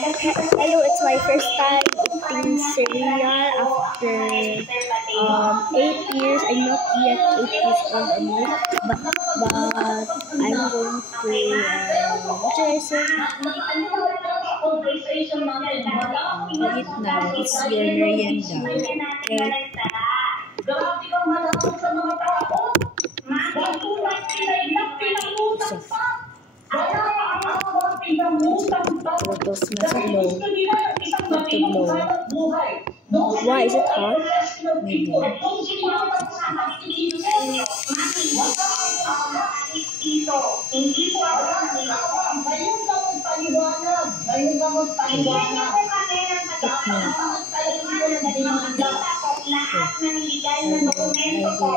Hello, it's my first time eating cereal after 8 years. I'm not yet 8 years old anymore, but I'm going to what should I say? Eat now. It's your merienda. Okay. Tapos masalo. Why is it hot? Maybe. Lahat na nabigyan ng dokumento ko.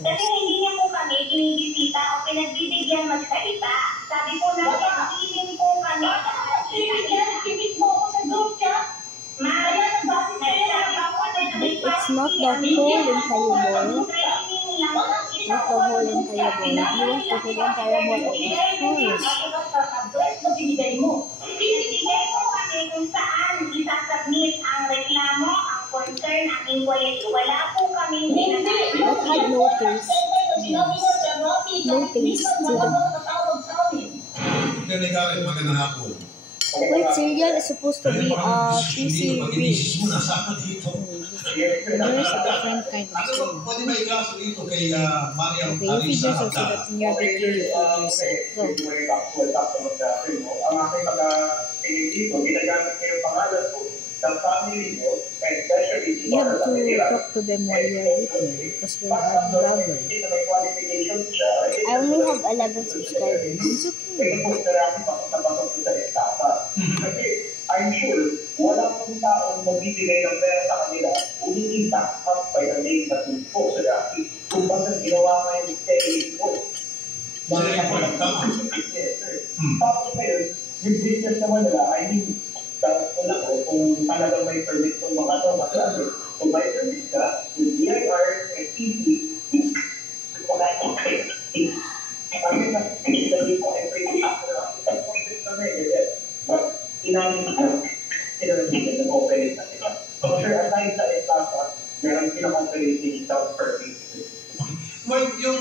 Kasi hindi niya po kami binibisita o pinagbibigyan magsalita. Sabi po na feeling po kami. Kinig mo ako sa group chat. It's not the whole entire bowl. Not the whole entire bowl. You want the whole entire bowl, of course. Binibigay po kami kung saan isasubmit ang reklamo, ang concern, ang inquiry. Wala po kami That had no taste. No taste to them. Magandang hapon. Wait, cereal is supposed to be cheesy rich. There's a different kind of cereal. Pwede ba ikaso dito kay Mariam Okay, you feed Arisa yourself so that in your video you feed yourself. Go. Ang aking pag-pinili ko, ginagamit niya yung pangalan ko ng family mo, and especially You have to talk to them while you're eating because you're a vlogger. I only have 11 subscribers. It's okay. Kasi I'm sure wala pong taong magbibigay ng pera sa kanila kung hindi back up by the name na po sa dati. Kung basta ginawa nga yung steady po. Tapos ngayon, yung business naman nila, I mean, wala ko kung talagang may permit kung mga ito, kasi kung may permit ka, yung DIR, FTC, wala yung FTC. Kami na, hindi po every day after appointment na but inamin ko, sinarapin na operate na sila. So, sir, aside sa ESAPA, meron silang operating without permit. Well, yung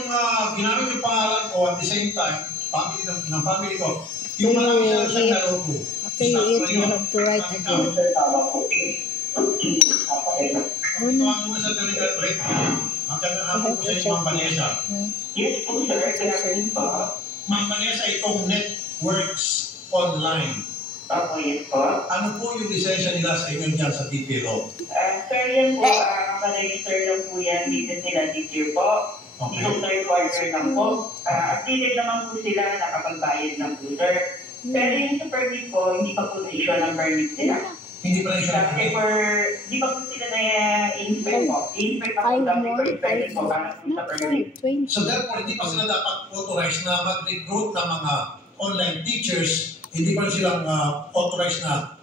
ginamit yung pangalan ko at the same time, family ng family ko, yung marami siyang narogo. After you eat, you have to write again. Sir, tama po. Oh no. Ang muna sa talaga break, magandang hapon po sa inyo, Ma'am Vanessa. Yes po, sir. Ma'am Vanessa, itong Networks Online. Yes po. Ano po yung lisensya nila sa inyo dyan sa TPLO? Sir, yan po, naka-register lang po yan dito sila this year po. Okay. Itong third quarter lang po. Updated naman po sila, nakapagbayad ng po, sir. Pero yung sa permit po, hindi pa po na-issue ng permit sila. Hindi pa rin siya. Kasi di pa po sila na-inspect po. I-inspect pa po dati for inspection po para po sa permit. So therefore, hindi pa sila dapat authorized na mag-recruit ng mga online teachers. Hindi pa rin silang authorized na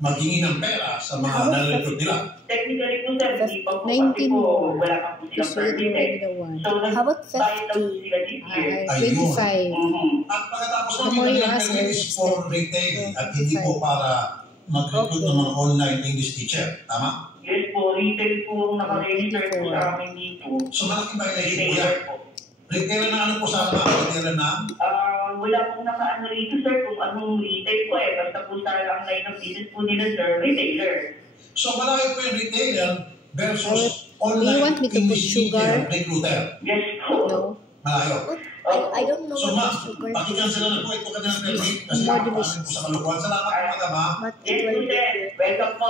maghingi ng pera sa mga nare-recruit nila. Technically po, sir, hindi pa po kasi po wala pa po silang permit eh. So, How about nag-bayad na po 50? sila this year. 25. At pagkatapos The ng more you kanilang ask, permit is for retail at hindi po para mag-recruit ng mga online English teacher. Tama? Yes po, retail po ang nakaregister po sa amin dito. So malaking violation po yan. Retailer po. Retailer na ano po sa mga retailer na? Wala pong nakaano rito, sir, kung anong retail po eh. Basta po sa ang line of business po nila, sir, retailer. So malaki po yung retailer versus Do you online want me to put English sugar? teacher recruiter. Yes po. No. Malayo. I don't know So what ma'am, is sugar. pakikansela na po ito kanilang permit kasi More nakakaano delicious. po sa kalukuhan. Salamat po mga ma'am. But Yes it po, will sir. Welcome po.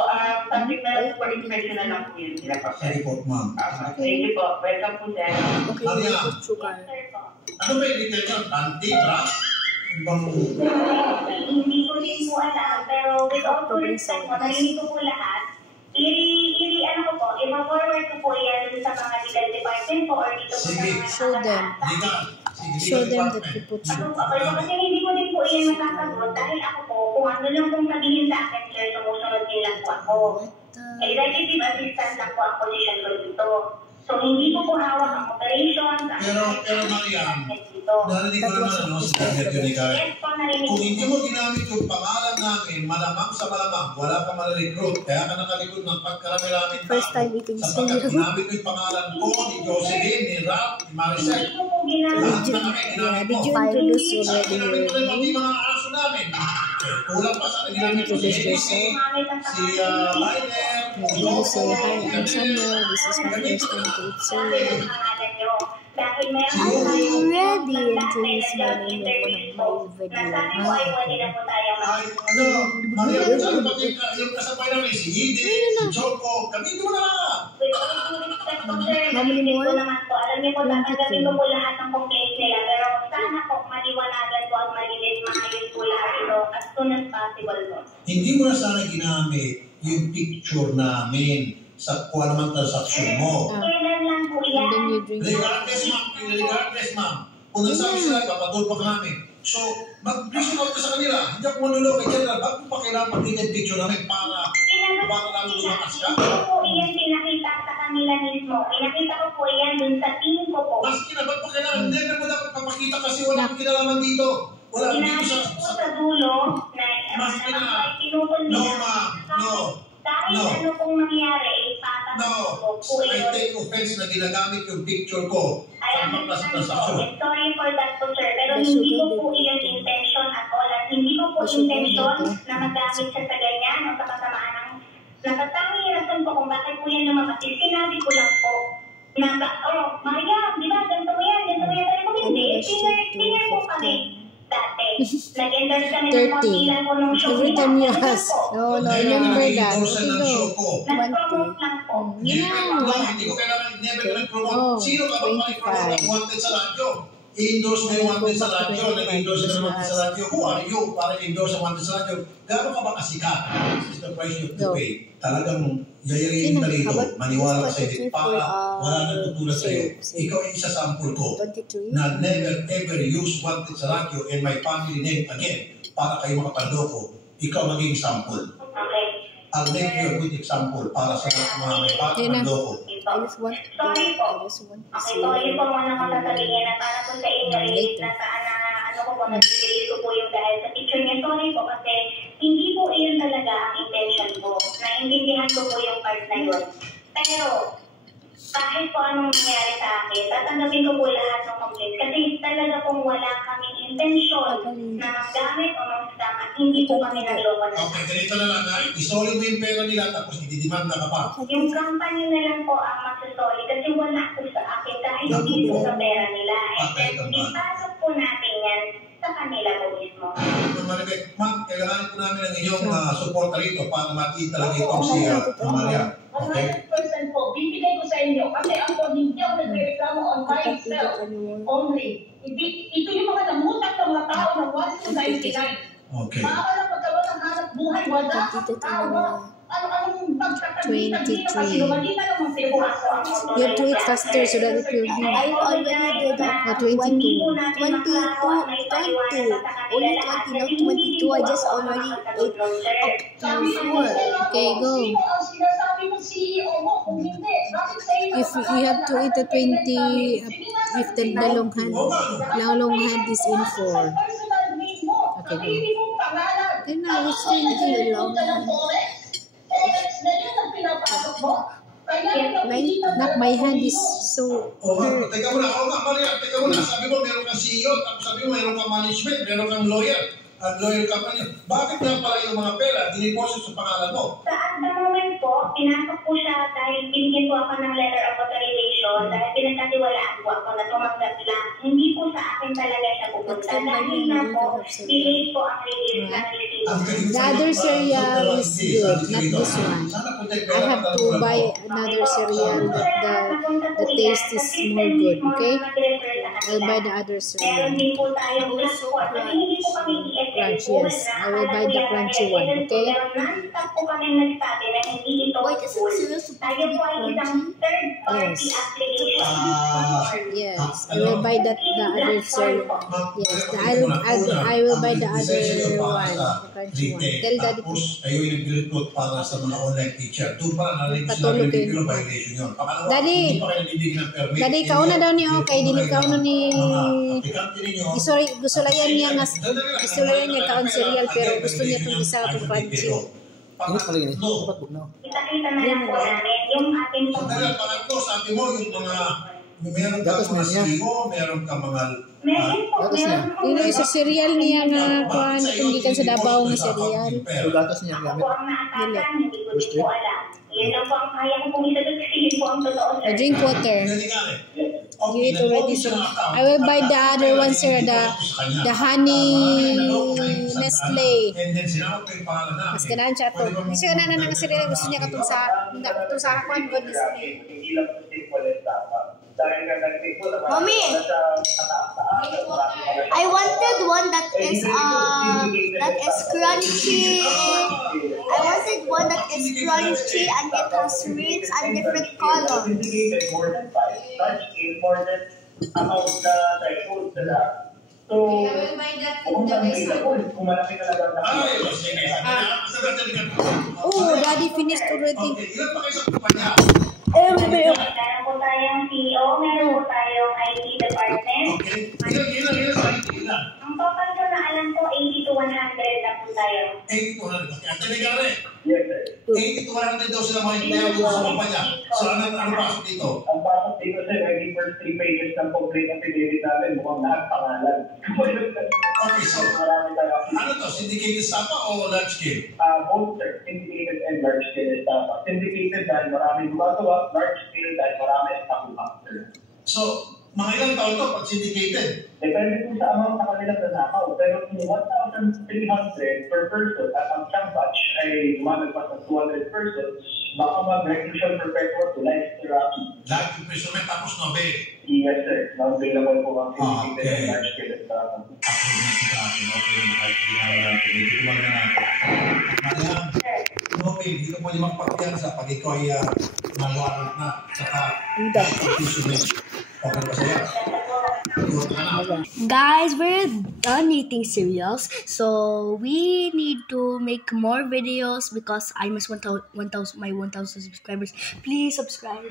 Subject na lang po for inspection na lang po yun sila po, sir. Sige po ma'am. Thank you po. Welcome po, sir. okay. You Maria. put sugar. Sir po. Ano ba yung retailer? Anti-trust? Ibang Hindi ko din po alam, pero with all due respect po, narinig ko po lahat. Ano ko po, i-forward ko po yan sa mga legal department po or dito po sa Sige. mga Show them. legal. Show them that you put Ako sugar. po, kasi hindi ko din po yan nakasagot dahil ako po, kung ano lang pong sabihin sa akin, sir, sumusunod din lang po ako. Executive assistant lang po ang position ko dito. So, hindi ko po hawak ang operations, ang Pero Mariam, dito. narinig ko naman ano sa Gadget Unicay. Yes po, narinig Kung hindi mo ginamit yung pangalan namin, malamang sa malamang, wala ka ma-recruit. Kaya ka nakalikod ng pagkarami-rami First time eating sapagkat cereal. ginamit mo yung pangalan ko, ni Jocelyn, ni Ralph, ni Maricel. Hindi ko po ginamit. Lahat na kami ginamit mo. Did you introduce already Ginamit ko rin your pati name? mga aso namin. Kulang pa sa ginamit ko si ABC, si Ryder, Did you say hi, I'm Samuel, this is my first time to eat cereal. Dahil meron I already introduced my name in one of my videos. nasabi ko ay pwede na po tayo ay, ano, Maria, saan pati yung kasabay namin, si Hidi, si Choco, gamitin mo na! How many more? Alam niyo po, tatanggapin ko po lahat ng complaints nila. Pero sana po, maliwanagan po at malinis, maayos po lahat ito as soon as possible po. Hindi mo na sana ginamit yung picture namin sa kung naman transaction mo. Kailan lang po yan? And then you drink. Regardless, ma'am. Kung nagsabi sila, papatulpa ka namin. So, mag-reach out ka sa kanila. Hindi ako manulo kay General. Bakit pa kailangan pag-init picture namin para lalo lumakas ka? Hindi ko po iyan pinakita sa kanila mismo. Pinakita ko po iyan dun sa team ko po. Maski na, ba't pa kailangan? Never mo dapat papakita kasi wala akong kinalaman dito. Wala akong dito Pinakita ko sa dulo na Maski na. ay pinutol No, nila. ma'am. No. Kahit No. ano pong mangyari, ipatakas ko po I yun. take offense na ginagamit yung picture ko I sa mga understand po. transaction. And sorry for that po, sir. Pero hindi ko po iyon intention at all. At hindi ko po intention na magamit siya sa ganyan o sa kasamaan ng natatanging rason po kung bakit po yan lumabas. Sinabi ko lang po na, Maria, di ba, ganito mo yan. Sabi ko, hindi. Singer po kami dati. Nag-endorse kami ng 30. konti lang po nung show Every nila. time you Ganun ask. po. No, no, Never remember naging that. endorser Okay, ng show go. ko. Nag-promote lang po. Hindi ko kailangan, never nag-promote. Oh, Sino ka ba mag-promote ng wanted sa radyo? I-endorse mo yung wanted sa radyo, nag-endorse ka ng wanted sa radyo. Who are you para i-endorse ang wanted sa radyo? Gano'n ka ba kasikat? This is the price you have to pay. Talagang yayarin ka rito, maniwala ka sa edit para wala nang tutulad sa'yo. Ikaw ay isa sample ko 23. na never ever use wanted sa radyo and my family name again para kayo makapandoko. Ikaw maging sample. Okay. I'll make you a good example para sa mga may patandoko. I just want to, Sorry po. I just want to Okay, say, sorry po mga nakasasabihin na para po sa inyo, release na saan na ano ko po, nag-release ko po yung dahil sa picture niya. Sorry po kasi hindi po iyon talaga ang intention ko. Naintindihan ko po yung part na yun. Pero, kahit po anong nangyari sa akin, tatanggapin ko po lahat ng complaints kasi talaga pong wala kaming intention na maggamit o mag-scam at hindi po kami nagloko na. Okay, ganito na lang ha. Isoli mo yung pera nila tapos ididimanda ka pa. Yung company na lang po ang masusoli kasi wala po sa akin dahil hindi po sa pera nila. And then, ipasok po natin yan sa kanila po mismo. Maribek, ma'am, kailangan po namin ang inyong support rito para makita talaga itong si Maria. Okay? 100% po, bibigay ko sa inyo. Kasi ako, hindi ako nagreklamo on myself only. Ito yung mga namutak ng mga tao na 1,299. Okay. Maaala pagkaroon ng hanap buhay, wala akong tao ba? Anong pagkakagitan dito kasi lumalita naman sila. you have to eat faster so that it will be. I already did that. 22. 22. 20. Only 20, not 22. I just already ate up to 4. Okay, go. Sino ang sinasabi mo CEO mo kung hindi? Bakit sa iyo? If you have to eat the 20, if the long hand is in 4. Personal name mo. Okay, go. Sarili mong pangalan. Then now it's 20 long hand. Forex na yun ang pinapasok mo. Kaya Not my hand is so hurt. Teka muna, Maria, teka muna. Sabi mo, meron kang CEO, tapos sabi mo, meron kang management, meron kang lawyer, at lawyer company. Bakit nga pala yung mga pera, diniposit sa pangalan mo? At the moment po, pinasok po siya dahil binigyan po ako ng letter of authorization dahil pinagkatiwalaan po ako na tumanggap lang. Hindi po sa akin talaga siya pupunta. Dahil na po, delayed po ang release ng receipt. The other cereal is good, not this one. I have to buy another cereal that the taste is more good, okay? I'll buy the other Meron cereal. din po tayong transport. Kasi hindi po kami Crunch, yes. I will buy the crunchy one, okay? Pero non-stop po kami nagsabi na hindi ito Wait, is it full. serious to Tayo po ay isang third-party Yes. application. Yes, I will buy the other cereal. Yes, I will buy the other one. crunchy one. retake. Tell daddy. Tapos, kayo yung nag-recruit para sa mga online teacher. Doon pa narinig sila Patulog ng kayo. violation yun. Pangalawa, Daddy. hindi pa kayo nabibigyan ng permit. Daddy, kauna daw ni Okay, dili kauna ni... Mga aplikante ninyo. Gusto lang yan niya nga, gusto lang niya kaon cereal, pero gusto niya itong isa itong crunchy. Init pala yun eh. Dapat bug na. Kita-kita na lang po namin yung ating Sandali, pangatlo, sabi mo yung mga meron ka Gatas mga niya. CEO, meron ka mga meron po, Gatas niya. meron po. Yun yung sa cereal niya nga kuhan, kung gikan sa Davao nga cereal. Yung gatas niya ang Ako gamit. po ang naatakan, hindi ko din po alam. Yan lang po ang kaya ko pong isagot kasi yun po ang totoo, sir. Drink water. Give it already, sir. I will buy the other one, sir, the honey Nestle. And then sinawag ko yung pangalan namin. Mas ganahan siya to. Kasi ganahan na ng cereal, gusto niya katong sa hakuan ko, Nestle. Hindi lang po simple and dapat. Dahil nga nag-simple naman. Mommy! Sa kataas-taas. I wanted one that is crunchy. I wanted one that is crunchy and it has rings and different colors. Indicated more than 5. Such is more than amount na threshold sila. So, kung malaki talaga ang Ay, sige. Oh, daddy finished already. Okay, ilan pa kayo sa kumpanya? Meron po tayong CEO, meron po tayong IT department. Okay. Ilan sa ilan? Ang total ko na alam ko, 80 to 100 na po tayo. 80 to 100. Okay, Ate Megare, Yes, sir. 80 to 100 daw sila mga empleyado sa kumpanya. So, ano pasok dito? Ang pasok dito sir, ay first 3 pages ng complete affidavit natin, mukhang lahat pangalan. Okay, so, Marami tayo. ano to? Syndicated SAPA o large scale? Both sir, syndicated and large scale staff. Syndicated dahil marami gumagawa, large scale dahil marami ang nakuha, sir. So, mga ilang taon to pag syndicated? Depende po sa amount na kanilang nanakaw. Pero kung 1,300 per person at ang siyang batch ay lumalagpas ng 200 persons, baka mag-reclusion perpetual to life therapy. Life imprisonment tapos 9. Yes, sir. Now-available po ang syndicated Okay. and large scale staff. Approve na sa akin. Okay, kahit ginagawa natin. Medyo kumag na natin. Kaya, no, babe, dito mo limang pagpiyansa pag ikaw ay malwarrant na. Saka, imprisonment. Okay ba sa'yo? Guys, we're done eating cereals, so we need to make more videos because I must 1,000 subscribers. Please subscribe.